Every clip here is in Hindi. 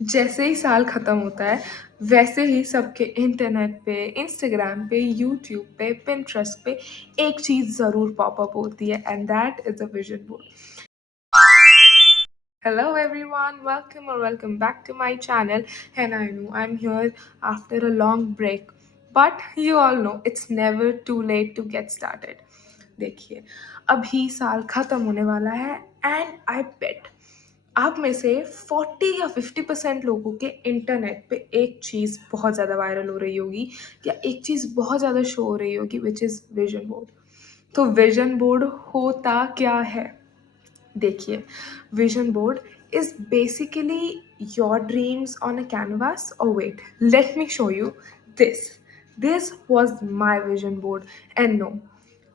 जैसे ही साल ख़त्म होता है, वैसे ही सबके इंटरनेट पे, इंस्टाग्राम पे, यूट्यूब पे, पिंटरेस्ट पे एक चीज़ ज़रूर पॉपअप होती है and that is a vision board. Hello everyone, welcome back to my channel. And I know I'm here after a long break, but you all know it's never too late to get started. देखिए, अभी साल ख़त्म होने वाला है एंड आई बेट आप में से 40 या 50% लोगों के इंटरनेट पे एक चीज़ बहुत ज़्यादा वायरल हो रही होगी या एक चीज़ बहुत ज़्यादा शो हो रही होगी विच इज़ विजन बोर्ड। तो विजन बोर्ड होता क्या है? देखिए, vision board is basically your dreams on a canvas. Oh wait, let me show you this. This was my vision board and no,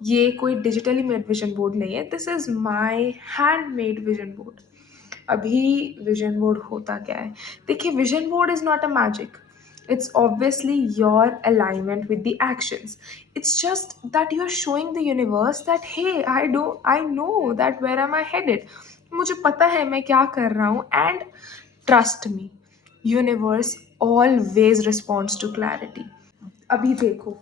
ये कोई digitally made vision board नहीं है. This is my handmade vision board. अभी विजन बोर्ड होता क्या है? देखिए, vision board is not a magic. It's obviously your alignment with the actions. It's just that you're showing the universe that hey, I know that where am I headed. मुझे पता है मैं क्या कर रहा हूँ and trust me, universe always responds to clarity. अभी देखो,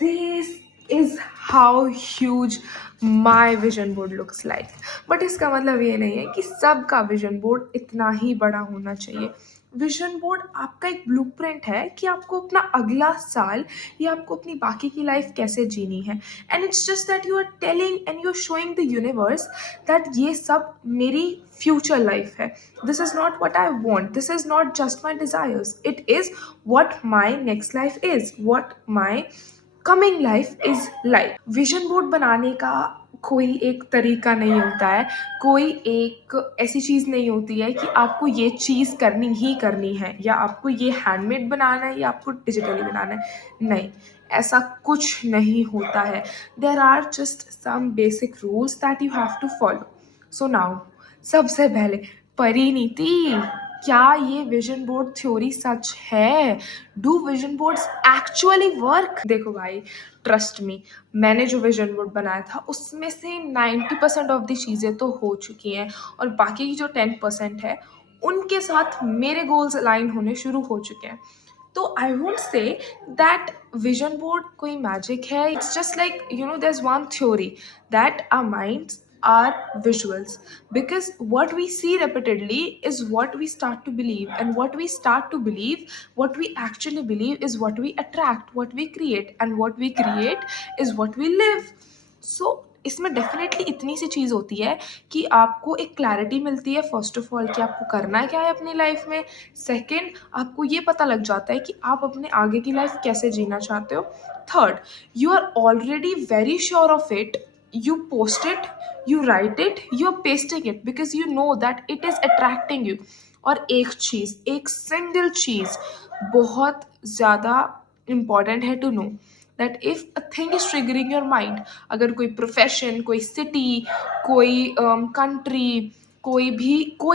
this is how huge my vision board looks like. But इसका मतलब ये नहीं है कि सबका विजन बोर्ड इतना ही बड़ा होना चाहिए. विजन बोर्ड आपका एक ब्लूप्रिंट है कि आपको अपना अगला साल या आपको अपनी बाकी की लाइफ कैसे जीनी है. And it's just that you are telling and you are showing the universe that ये सब मेरी फ्यूचर लाइफ है. This is not what I want, this is not just my desires, it is what my next life is, what my coming life is like. Vision board बनाने का कोई एक तरीका नहीं होता है, कोई एक ऐसी चीज़ नहीं होती है कि आपको ये चीज़ करनी ही करनी है या आपको ये हैंडमेड बनाना है या आपको डिजिटली बनाना है. नहीं, ऐसा कुछ नहीं होता है. There are just some basic rules that you have to follow. So now, सबसे पहले परिणीति, क्या ये विजन बोर्ड थ्योरी सच है? Do vision boards actually work? देखो भाई, ट्रस्ट मी, मैंने जो विजन बोर्ड बनाया था उसमें से 90% ऑफ द चीज़ें तो हो चुकी हैं और बाकी की जो 10% है उनके साथ मेरे गोल्स अलाइन होने शुरू हो चुके हैं. तो I won't say that vision board कोई मैजिक है. It's just like there is one theory that our minds are visuals, because what we see repeatedly is what we start to believe, and what we start to believe, what we actually believe is what we attract, what we create, and what we create is what we live. So इसमें डेफिनेटली इतनी सी चीज़ होती है कि आपको एक क्लैरिटी मिलती है फर्स्ट ऑफ ऑल कि आपको करना क्या है अपनी लाइफ में. सेकंड, आपको ये पता लग जाता है कि आप अपने आगे की लाइफ कैसे जीना चाहते हो. Third, you are already very sure of it. You post it, you write it, you're pasting it because you know that it is attracting you. और एक चीज़, एक सिंगल चीज़ बहुत ज़्यादा इम्पॉर्टेंट है to know that if a thing is triggering your mind, अगर कोई प्रोफेशन, कोई सिटी, कोई कंट्री, कोई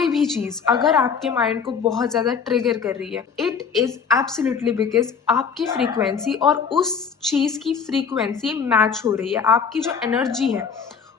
भी चीज़ अगर आपके माइंड को बहुत ज़्यादा ट्रिगर कर रही है, इट इज़ एब्सोल्युटली बिकॉज आपकी फ्रीक्वेंसी और उस चीज़ की फ्रीक्वेंसी मैच हो रही है. आपकी जो एनर्जी है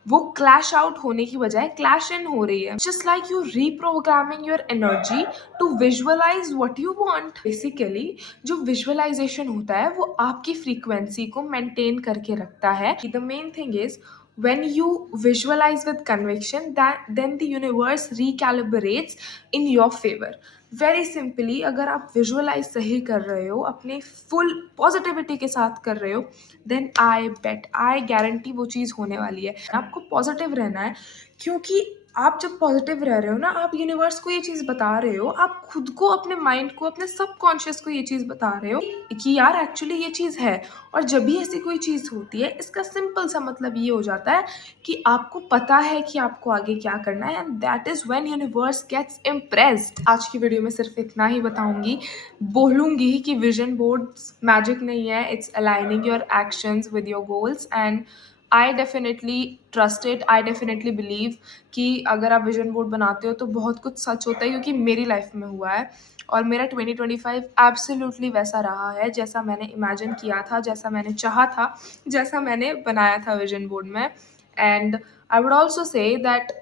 वो क्लैश आउट होने की बजाय क्लैश इन हो रही है. Just like you reprogramming your energy to visualize what you want. Basically जो विजुअलाइजेशन होता है वो आपकी फ्रीक्वेंसी को मेंटेन करके रखता है. The main thing is when you visualize with conviction, that then the universe recalibrates in your favor. Very simply, अगर आप विजुअलाइज सही कर रहे हो, अपने फुल पॉजिटिविटी के साथ कर रहे हो, then I bat, I guarantee वो चीज़ होने वाली है. आपको पॉजिटिव रहना है, क्योंकि आप जब पॉजिटिव रह रहे हो ना, आप यूनिवर्स को ये चीज़ बता रहे हो, आप खुद को, अपने माइंड को, अपने सबकॉन्शियस को ये चीज़ बता रहे हो कि यार एक्चुअली ये चीज़ है. और जब भी ऐसी कोई चीज़ होती है, इसका सिंपल सा मतलब ये हो जाता है कि आपको पता है कि आपको आगे क्या करना है, and that is when universe gets impressed. आज की वीडियो में सिर्फ इतना ही बताऊंगी, बोलूंगी कि विजन बोर्ड मैजिक नहीं है, it's aligning your actions with your goals. And I definitely trust it, I definitely believe कि अगर आप विजन बोर्ड बनाते हो तो बहुत कुछ सच होता है, क्योंकि मेरी लाइफ में हुआ है. और मेरा 2025 एब्सोल्युटली वैसा रहा है जैसा मैंने इमेजिन किया था, जैसा मैंने चाहा था, जैसा मैंने बनाया था विजन बोर्ड में. And I would also say that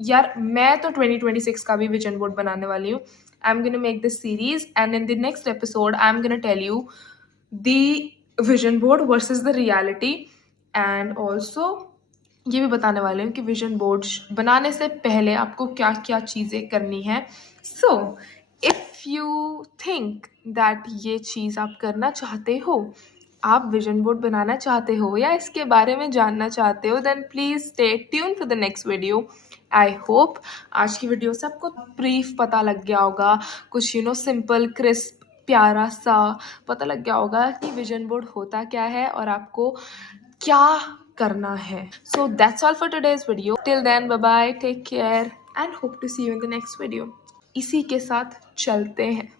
यार मैं तो 2026 का भी विजन बोर्ड बनाने वाली हूँ. I am gonna make this series and in the next episode I am gonna tell you the vision board versus the reality. And also ये भी बताने वाले हैं कि विजन बोर्ड बनाने से पहले आपको क्या क्या चीज़ें करनी है. So if you think that ये चीज़ आप करना चाहते हो, आप विजन बोर्ड बनाना चाहते हो या इसके बारे में जानना चाहते हो, then please stay tune for the next video. I hope आज की वीडियो से आपको ब्रीफ पता लग गया होगा, कुछ सिंपल क्रिस्प प्यारा सा पता लग गया होगा कि विजन बोर्ड होता क्या है और आपको क्या करना है. So that's all for today's video. Till then bye bye, take care and hope to see you in the next video. इसी के साथ चलते हैं.